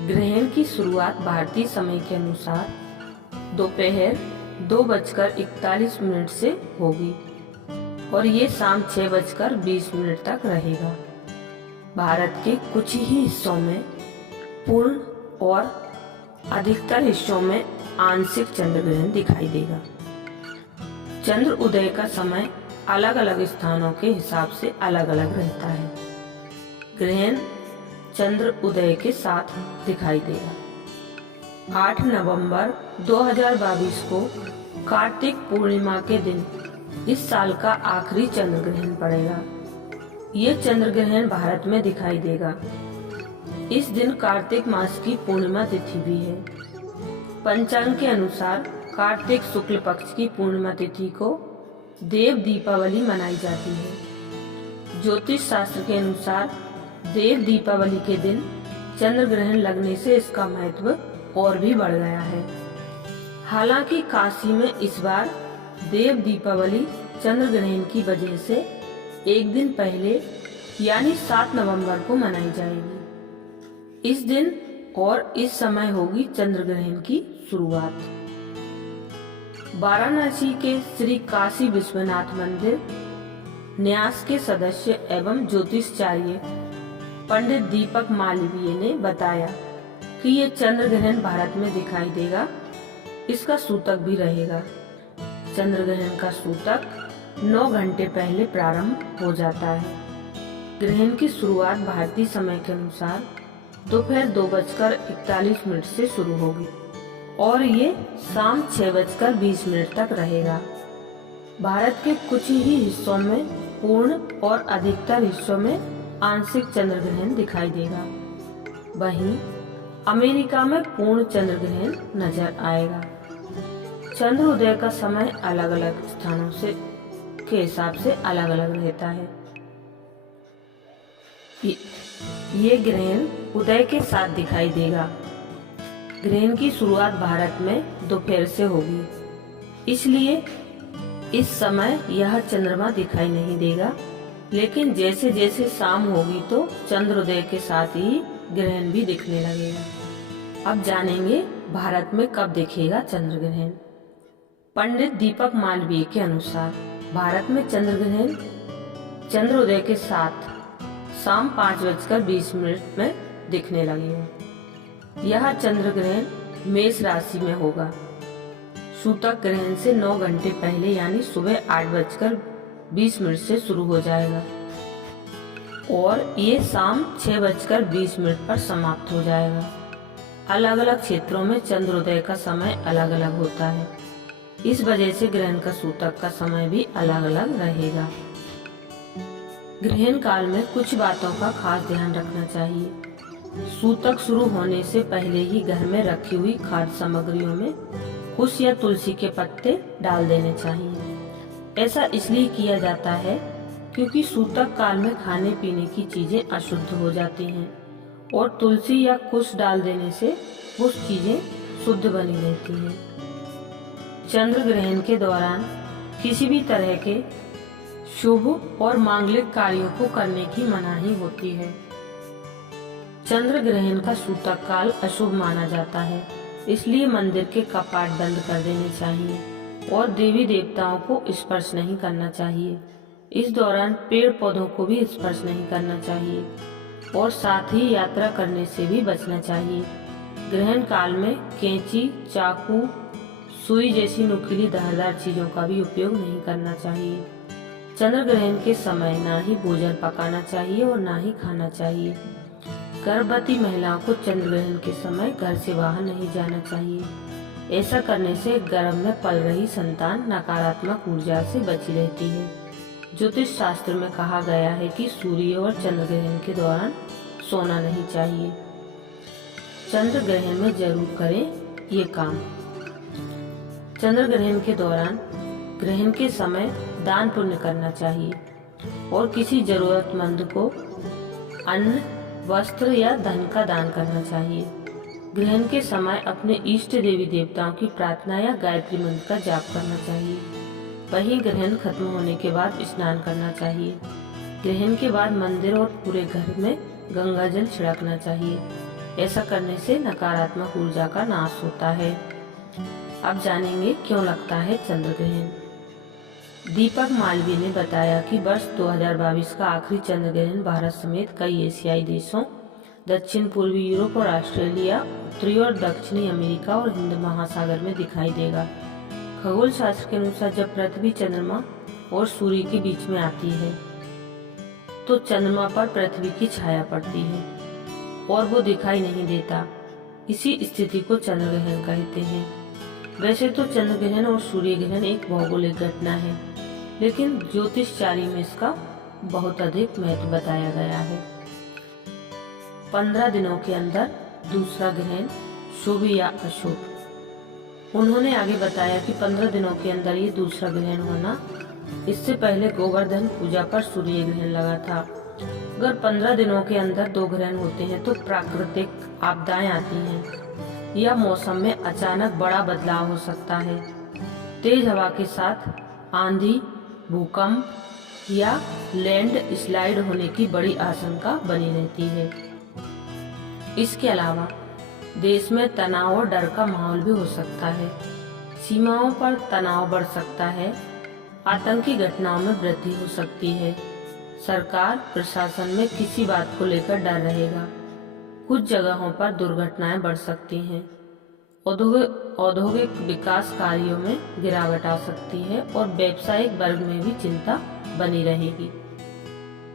ग्रहण की शुरुआत भारतीय समय के अनुसार दोपहर 2:41 से होगी और ये शाम 6:20 तक रहेगा। भारत के कुछ ही हिस्सों में पूर्ण और अधिकतर हिस्सों में आंशिक चंद्र ग्रहण दिखाई देगा। चंद्र उदय का समय अलग अलग स्थानों के हिसाब से अलग अलग रहता है। ग्रहण चंद्र उदय के साथ दिखाई देगा। 8 नवंबर 2022 को कार्तिक पूर्णिमा के दिन इस साल का आखिरी चंद्र ग्रहण पड़ेगा। ये चंद्र ग्रहण भारत में दिखाई देगा। इस दिन कार्तिक मास की पूर्णिमा तिथि भी है। पंचांग के अनुसार कार्तिक शुक्ल पक्ष की पूर्णिमा तिथि को देव दीपावली मनाई जाती है। ज्योतिष शास्त्र के अनुसार देव दीपावली के दिन चंद्र ग्रहण लगने से इसका महत्व और भी बढ़ गया है। हालांकि काशी में इस बार देव दीपावली चंद्र ग्रहण की वजह से एक दिन पहले यानी 7 नवंबर को मनाई जाएगी। इस दिन और इस समय होगी चंद्र ग्रहण की शुरुआत। वाराणसी के श्री काशी विश्वनाथ मंदिर न्यास के सदस्य एवं ज्योतिषाचार्य पंडित दीपक मालवीय ने बताया कि ये चंद्र ग्रहण भारत में दिखाई देगा। इसका सूतक भी रहेगा। चंद्र ग्रहण का सूतक 9 घंटे पहले प्रारंभ हो जाता है। ग्रहण की शुरुआत भारतीय समय के अनुसार दोपहर 2:41 से शुरू होगी और ये शाम 6:20 तक रहेगा। भारत के कुछ ही हिस्सों में पूर्ण और अधिकतर हिस्सों में आंशिक चंद्र ग्रहण दिखाई देगा। वहीं अमेरिका में पूर्ण चंद्र ग्रहण नजर आएगा। चंद्र उदय का समय अलग अलग स्थानों से के हिसाब से अलग अलग रहता है। ये ग्रहण उदय के साथ दिखाई देगा। ग्रहण की शुरुआत भारत में दोपहर से होगी, इसलिए इस समय यह चंद्रमा दिखाई नहीं देगा। लेकिन जैसे जैसे शाम होगी तो चंद्रोदय के साथ ही ग्रहण भी दिखने लगेगा। अब जानेंगे भारत में कब दिखेगा चंद्र ग्रहण। पंडित दीपक मालवीय के अनुसार भारत में चंद्र ग्रहण चंद्रोदय के साथ शाम 5:20 में दिखने लगेगा। यह चंद्र ग्रहण मेष राशि में होगा। सूतक ग्रहण से 9 घंटे पहले यानी सुबह 8:20 से शुरू हो जाएगा और ये शाम 6:20 पर समाप्त हो जाएगा। अलग अलग क्षेत्रों में चंद्रोदय का समय अलग अलग होता है। इस वजह से ग्रहण का सूतक का समय भी अलग अलग रहेगा। ग्रहण काल में कुछ बातों का खास ध्यान रखना चाहिए। सूतक शुरू होने से पहले ही घर में रखी हुई खाद्य सामग्रियों में कुश या तुलसी के पत्ते डाल देने चाहिए। ऐसा इसलिए किया जाता है क्योंकि सूतक काल में खाने पीने की चीजें अशुद्ध हो जाती हैं और तुलसी या कुश डाल देने से वो चीजें शुद्ध बनी रहती हैं। चंद्र ग्रहण के दौरान किसी भी तरह के शुभ और मांगलिक कार्यों को करने की मनाही होती है। चंद्र ग्रहण का सूतक काल अशुभ माना जाता है, इसलिए मंदिर के कपाट बंद कर देने चाहिए और देवी देवताओं को स्पर्श नहीं करना चाहिए। इस दौरान पेड़ पौधों को भी स्पर्श नहीं करना चाहिए और साथ ही यात्रा करने से भी बचना चाहिए। ग्रहण काल में कैंची, चाकू, सुई जैसी नुकीली धारदार चीजों का भी उपयोग नहीं करना चाहिए। चंद्र ग्रहण के समय ना ही भोजन पकाना चाहिए और ना ही खाना चाहिए। गर्भवती महिलाओं को चंद्र ग्रहण के समय घर से बाहर नहीं जाना चाहिए। ऐसा करने से गर्भ में पल रही संतान नकारात्मक ऊर्जा से बची रहती है। ज्योतिष शास्त्र में कहा गया है कि सूर्य और चंद्र ग्रहण के दौरान सोना नहीं चाहिए। चंद्र ग्रहण में जरूर करें ये काम। चंद्र ग्रहण के दौरान ग्रहण के समय दान पुण्य करना चाहिए और किसी जरूरतमंद को अन्न, वस्त्र या धन का दान करना चाहिए। ग्रहण के समय अपने इष्ट देवी देवताओं की प्रार्थना या गायत्री मंत्र का जाप करना चाहिए। वहीं ग्रहण खत्म होने के बाद स्नान करना चाहिए। ग्रहण के बाद मंदिर और पूरे घर में गंगा जल छिड़कना चाहिए। ऐसा करने से नकारात्मक ऊर्जा का नाश होता है। अब जानेंगे क्यों लगता है चंद्र ग्रहण। दीपक मालवीय ने बताया कि वर्ष 2022 का आखिरी चंद्र ग्रहण भारत समेत कई एशियाई देशों, दक्षिण पूर्वी यूरोप और ऑस्ट्रेलिया, उत्तरी और दक्षिणी अमेरिका और हिंद महासागर में दिखाई देगा। खगोल शास्त्र के अनुसार जब पृथ्वी चंद्रमा और सूर्य के बीच में आती है तो चंद्रमा पर पृथ्वी की छाया पड़ती है और वो दिखाई नहीं देता। इसी स्थिति को चंद्र ग्रहण कहते हैं। वैसे तो चंद्र ग्रहण और सूर्य ग्रहण एक भौगोलिक घटना है, लेकिन ज्योतिषचारी में इसका बहुत अधिक महत्व बताया गया है। 15 दिनों के अंदर दूसरा ग्रहण, शुभ या अशुभ। उन्होंने आगे बताया कि 15 दिनों के अंदर ये दूसरा ग्रहण होना, इससे पहले गोवर्धन पूजा पर सूर्य ग्रहण लगा था। अगर 15 दिनों के अंदर 2 ग्रहण होते हैं तो प्राकृतिक आपदाएं आती हैं या मौसम में अचानक बड़ा बदलाव हो सकता है। तेज हवा के साथ आंधी, भूकंप या लैंड स्लाइड होने की बड़ी आशंका बनी रहती है। इसके अलावा देश में तनाव और डर का माहौल भी हो सकता है। सीमाओं पर तनाव बढ़ सकता है। आतंकी घटनाओं में वृद्धि हो सकती है। सरकार प्रशासन में किसी बात को लेकर डर रहेगा। कुछ जगहों पर दुर्घटनाएं बढ़ सकती हैं। औद्योगिक विकास कार्यों में गिरावट आ सकती है और व्यावसायिक वर्ग में भी चिंता बनी रहेगी।